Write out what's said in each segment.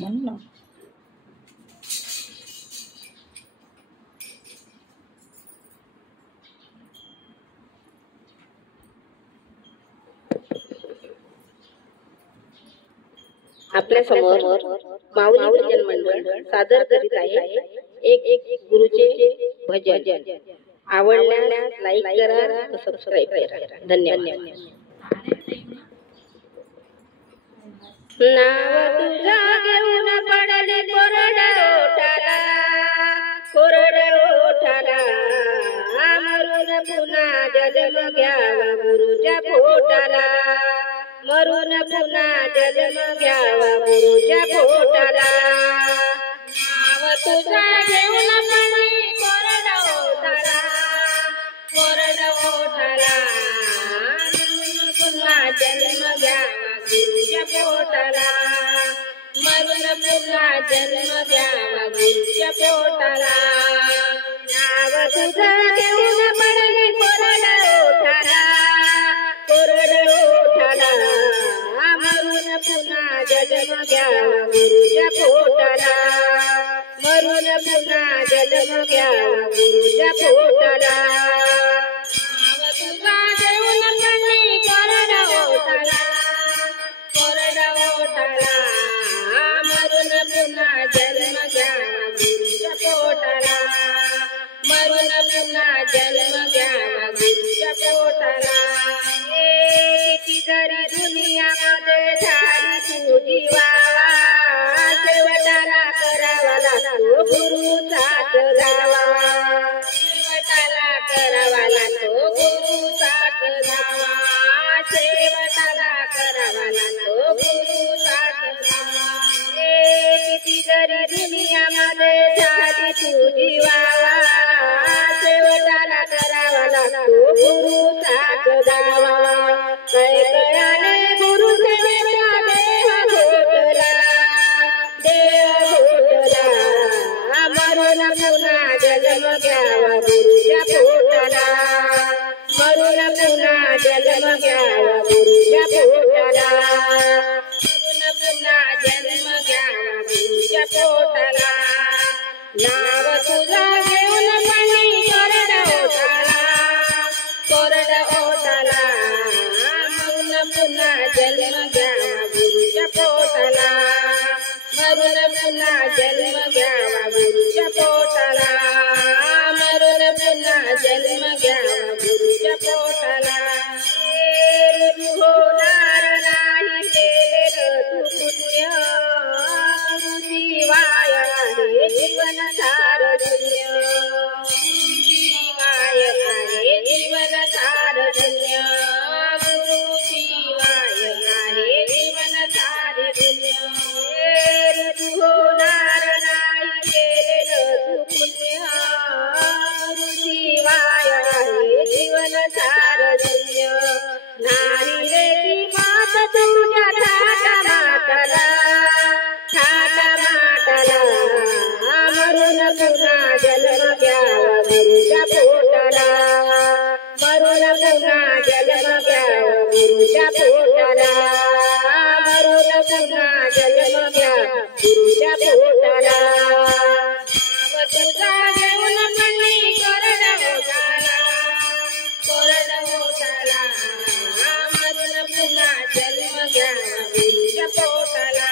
म्हण ना. आपल्या समोर माऊली भजन मंडळ सादर करीत आहे एक गुरुचे भजन. आवडल्यास लाईक करा, सबस्क्राईब करा. धन्यवाद. नाव तुझा घेऊन पडली कोरड ओठाला, कोरड ओठाला. मरून पुन्हा जन्म घ्यावा गुरुच्या पोटाला, मरून पुन्हा जन्म घ्यावा गुरुच्या पोटाला. नाव तुझा घेऊन पडली कोरड ओठाला, कोरड ओठाला. मरून पुन्हा जन्म घ्यावा गुरुच्या पोटाला, मरून पुन्हा जन्म घ्यावा गुरुच्या पोटाला. नाव तुझा घेऊन पडली कोरड ओठाला, कोरड ओठाला. मरून पुन्हा जन्म घ्यावा गुरुच्या पोटाला, मरून पुन्हा जन्म घ्यावा गुरुच्या पोटाला. नाव तुझा घेऊन पडली कोरड ओठाला, कोरड ओठाला. मरून पुन्हा जन्म घ्यावा गुरुच्या पोटाला, मरून पुन्हा जन्म घ्यावा गुरुच्या पोटाला. किती जरी दुनियामध्ये झाली तुझी वावा, शेवटाला करावा लागतो गुरुचाच धावा, शेवटाला करावा लागतो गुरुचाच धावा, शेवटाला करावा लागतो गुरुचाच धावा. किती जरी दुनियामध्ये झाली तुझी वावा, शेवटाला करावा लागतो गुरुचाच धावा. कैकयाने गुरु सेवेचा देह घोटला, देह घोटला. मरून पुन्हा जन्म घ्यावा गुरुच्या पोटाला, मरून पुन्हा जन्म घ्यावा गुरुच्या पोटाला, मरून पुन्हा जन्म घ्यावा गुरुच्या पोटाला. नाव तुझा घेऊन पडली कोरड ओठाला, कोरड ओठाला. मरून पुन्हा जन्म घ्यावा गुरुच्या पोटाला, मरून पुन्हा जन्म घ्यावा गुरुच्या पोटाला, मरून पुन्हा जन्म घ्यावा गुरुच्या पोटाला. होणार नाही केलेलं तू पुण्य, गुरुशिवाय आहे जीवन सारधन्य, गुरुशिवाय आहे जीवन सारधन्य, गुरुशिवाय आहे जीवन सारधन्य. होणार नाही केलेलं तू पुण्य, गुरुशिवाय आहे जीवन सारधन्य. नाही रे किंमत तुझ्या थाटा माटाला, थाटा माटाला. मरून पुन्हा जन्म घ्यावा गुरुच्या पोटाला, मरून पुन्हा जन्म घ्यावा गुरुच्या पोटाला, मरून पुन्हा जन्म घ्यावा गुरुच्या पोटाला. नाव तुझा घेऊन पडली कोरड ओठाला, कोरड ओठाला. मरून पुन्हा जन्म घ्यावा गुरुच्या पोटाला,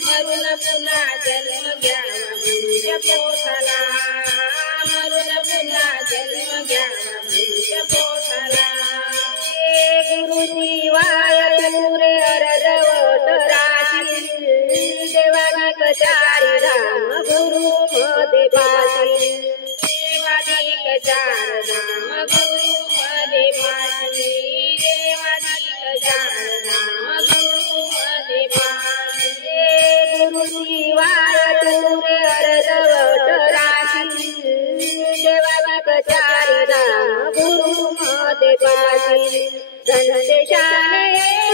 मरून पुन्हा जन्म घ्यावा गुरुच्या पोटाला, मरून पुन्हा जन्म घ्यावा गुरुच्या पोटाला. गुरुशिवाय तुरे अर्धवट राशी, देवाधिक चारी धाम गुरु मध्ये बाशी, देवाधिक चार धाम गुरु मध्ये बाशी, देवाधिक चार धाम गुरु मध्ये बाशी. गुरुशिवाय तुरे अर्धवट राशी, देवाधिक चारी धाम गुरु मध्ये बाशी. धनदेशाने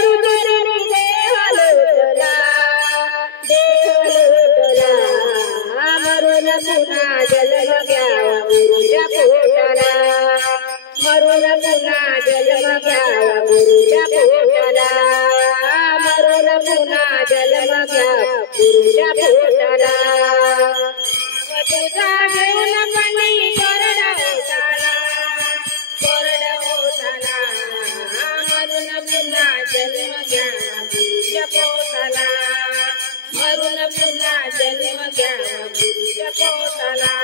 रुद्रनी देह लोटला, देह लोटला. मरून पुन्हा जन्म घ्यावा गुरुच्या पोटाला, मरून पुन्हा जन्म घ्यावा गुरुच्या पोटाला, मरून पुन्हा जन्म घ्यावा घ्या पुरुषा पोटाला तुझा घेऊन पाणी कोरडा होताला मरून पुन्हा जन्म घ्या पुरुषा पोटाला मरून पुन्हा जन्म घ्या पुरुषा पोटाला